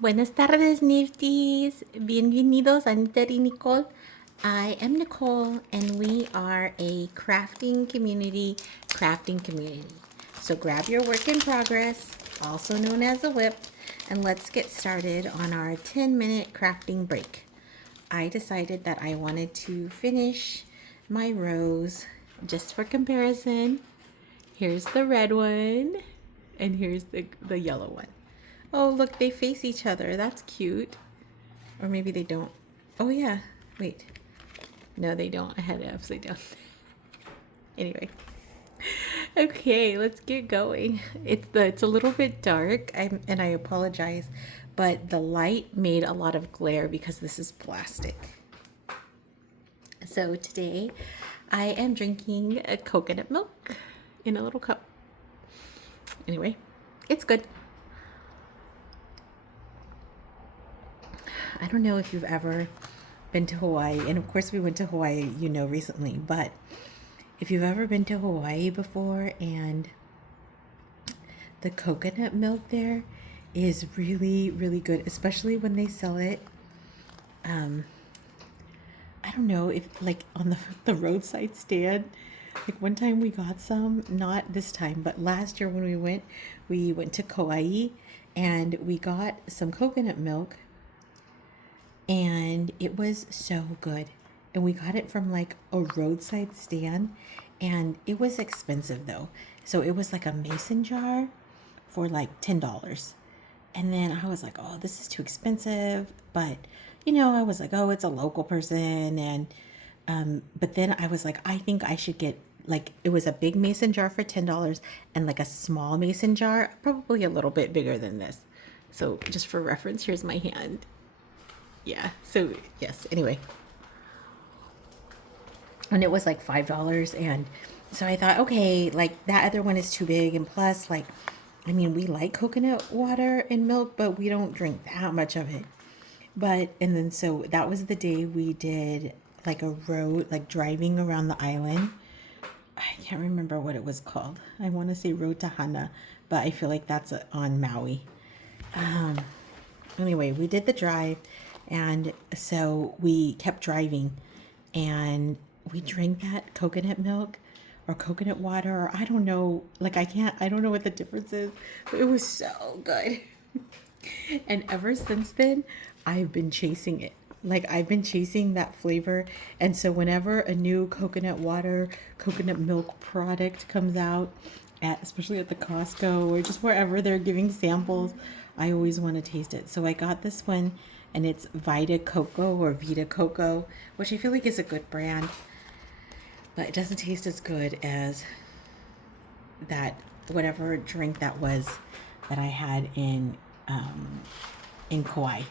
Buenas tardes, Nifties. Bienvenidos a Nitty Nicole. I am Nicole, and we are a crafting community. So grab your work in progress, also known as a whip, and let's get started on our 10-minute crafting break. I decided that I wanted to finish my rose just for comparison. Here's the red one, and here's the yellow one. Oh, look, they face each other. That's cute. Or maybe they don't. Oh, yeah. Wait. No, they don't. I had it upside down. Anyway. Okay, let's get going. It's a little bit dark, and I apologize, but the light made a lot of glare because this is plastic. So today, I am drinking a coconut milk in a little cup. Anyway, it's good. I don't know if you've ever been to Hawaii, and of course we went to Hawaii, recently, but if you've ever been to Hawaii before, and the coconut milk there is really, really good, especially when they sell it. I don't know if like on the roadside stand. Like one time we got some, not this time, but last year when we went to Kauai and we got some coconut milk and it was so good. And we got it from like a roadside stand and it was expensive though. So it was like a mason jar for like $10. And then I was like, oh, this is too expensive. But, I was like, oh, it's a local person. And, but then I was like, I think I should get like, it was a big mason jar for $10 and like a small mason jar, probably a little bit bigger than this. So just for reference, here's my hand. Yeah. So yes, anyway. And it was like $5. And so I thought, okay, like that other one is too big. And plus, like, I mean, we like coconut water and milk, but we don't drink that much of it. And then so that was the day we did like a road, like driving around the island. I can't remember what it was called. I want to say Road to Hana, but I feel like that's on Maui. Anyway, we did the drive, and so we kept driving, and we drank that coconut milk or coconut water, or I don't know. Like I don't know what the difference is, but it was so good. And ever since then, I've been chasing it. Like I've been chasing that flavor. And so whenever a new coconut water, coconut milk product comes out, especially at the Costco or just wherever they're giving samples, I always want to taste it. So I got this one and it's Vita Coco or Vita Coco, which I feel like is a good brand, but it doesn't taste as good as that whatever drink that was that I had in Kauai.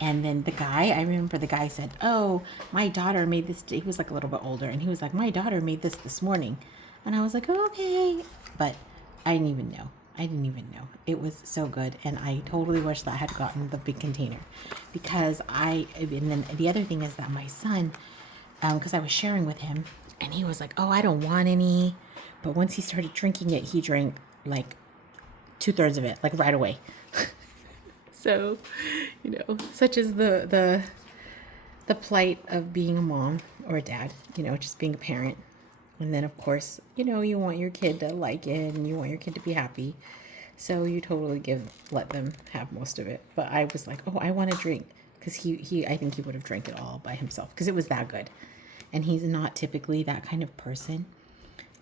And then I remember the guy said, oh, my daughter made this. He was like a little bit older. And he was like, my daughter made this morning. And I was like, oh, okay. But I didn't even know. It was so good. And I totally wish that I had gotten the big container. And then the other thing is that my son, because I was sharing with him, and he was like, oh, I don't want any. But once he started drinking it, he drank like 2/3 of it, like right away. So, such is the plight of being a mom or a dad, just being a parent. And then of course, you want your kid to like it and you want your kid to be happy. So you totally let them have most of it. But I was like, oh, I want to drink, because I think he would have drank it all by himself because it was that good. And he's not typically that kind of person.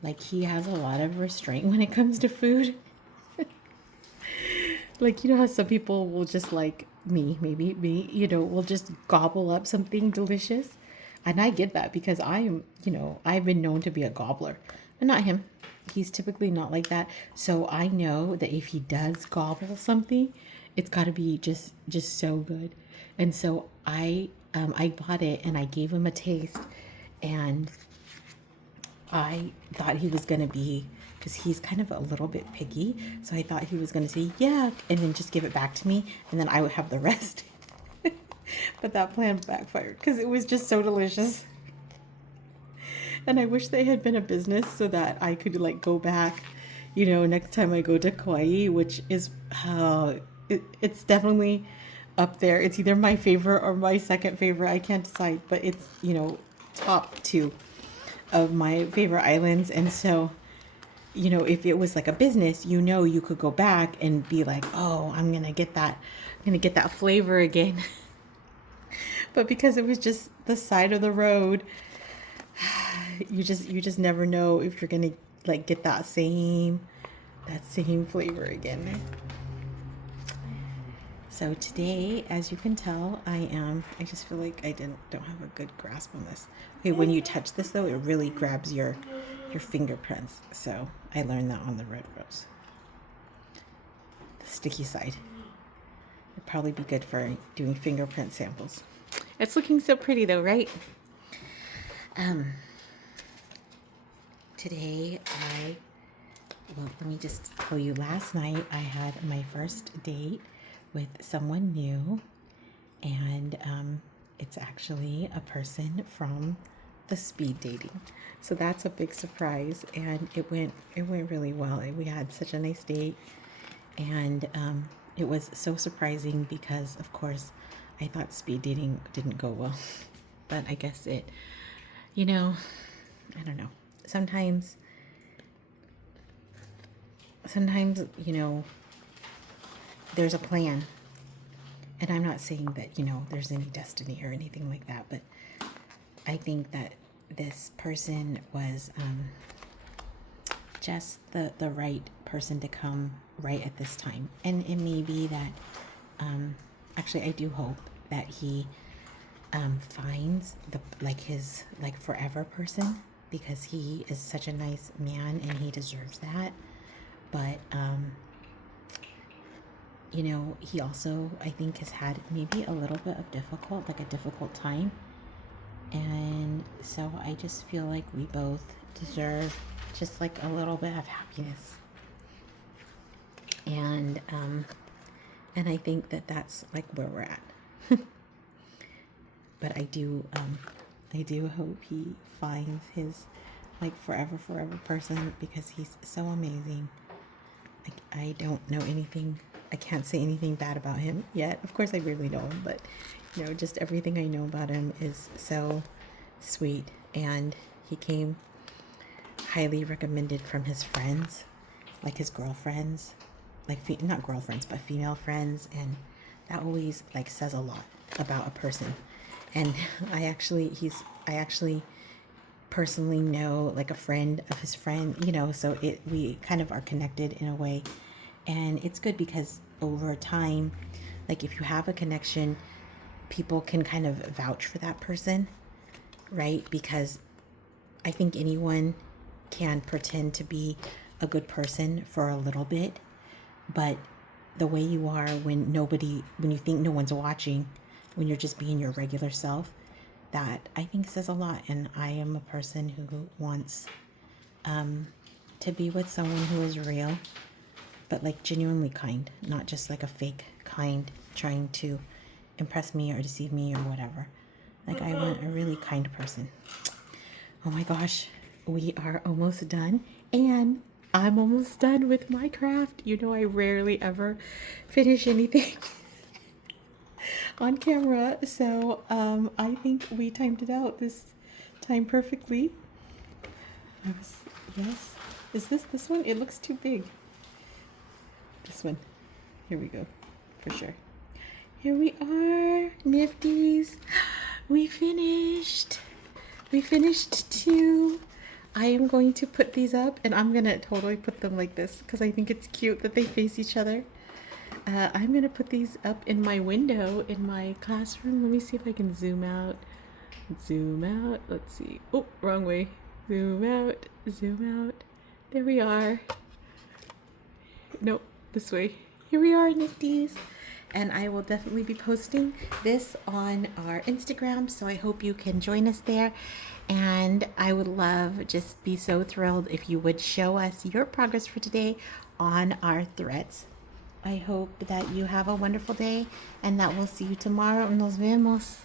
Like he has a lot of restraint when it comes to food. Like, how some people will just like maybe me, will just gobble up something delicious. And I get that because I've been known to be a gobbler, but not him. He's typically not like that. So I know that if he does gobble something, it's got to be just so good. And so I bought it and I gave him a taste, and I thought he was going to be, because he's kind of a little bit picky. So I thought he was going to say, yuck, and then just give it back to me. And then I would have the rest. But that plan backfired because it was just so delicious. And I wish they had been a business so that I could like go back, next time I go to Kauai, which is, it's definitely up there. It's either my favorite or my second favorite. I can't decide, but it's, top two of my favorite islands. And so, if it was like a business, you could go back and be like, oh, I'm going to get that flavor again. But because it was just the side of the road, you just never know if you're going to like get that same flavor again. So today, as you can tell, I just feel like I don't have a good grasp on this. Okay, when you touch this though, it really grabs your fingerprints. So I learned that on the red rose. The sticky side. It'd probably be good for doing fingerprint samples. It's looking so pretty though, right? Today let me just tell you, last night I had my first date with someone new, and it's actually a person from the speed dating. So that's a big surprise, and it went really well. We had such a nice date, and it was so surprising because, of course, I thought speed dating didn't go well, but I guess I don't know. Sometimes, there's a plan. And I'm not saying that, there's any destiny or anything like that, but I think that this person was just the right person to come right at this time. And it may be that, actually, I do hope that he finds his forever person, because he is such a nice man and he deserves that. But he also, I think, has had maybe a little bit of a difficult time. And so I just feel like we both deserve just like a little bit of happiness. And I think that that's like where we're at. But I do hope he finds his forever person, because he's so amazing. I don't know anything. I can't say anything bad about him yet. Of course, I really know him, but just everything I know about him is so sweet. And he came highly recommended from his friends, like his girlfriends, not girlfriends, but female friends, and that always says a lot about a person. And I actually personally know a friend of his friend, so we kind of are connected in a way. And it's good because over time, if you have a connection, people can kind of vouch for that person, right? Because I think anyone can pretend to be a good person for a little bit, but the way you are when you think no one's watching, when you're just being your regular self, that I think says a lot. And I am a person who wants to be with someone who is real, but genuinely kind, not just a fake kind trying to impress me or deceive me or whatever. I want a really kind person. Oh my gosh, we are almost done, and I'm almost done with my craft. I rarely ever finish anything on camera, so I think we timed it out this time perfectly. Yes. Is this one? It looks too big. This one. Here we go. For sure. Here we are, Nifties. We finished. We finished 2. I am going to put these up, and I'm going to totally put them like this because I think it's cute that they face each other. I'm going to put these up in my window in my classroom. Let me see if I can zoom out. Zoom out. Let's see. Oh, wrong way. Zoom out. Zoom out. There we are. Nope, this way. Here we are, Nifties. And I will definitely be posting this on our Instagram, so I hope you can join us there. And I would just be so thrilled if you would show us your progress for today on our threads. I hope that you have a wonderful day and that we'll see you tomorrow. Nos vemos.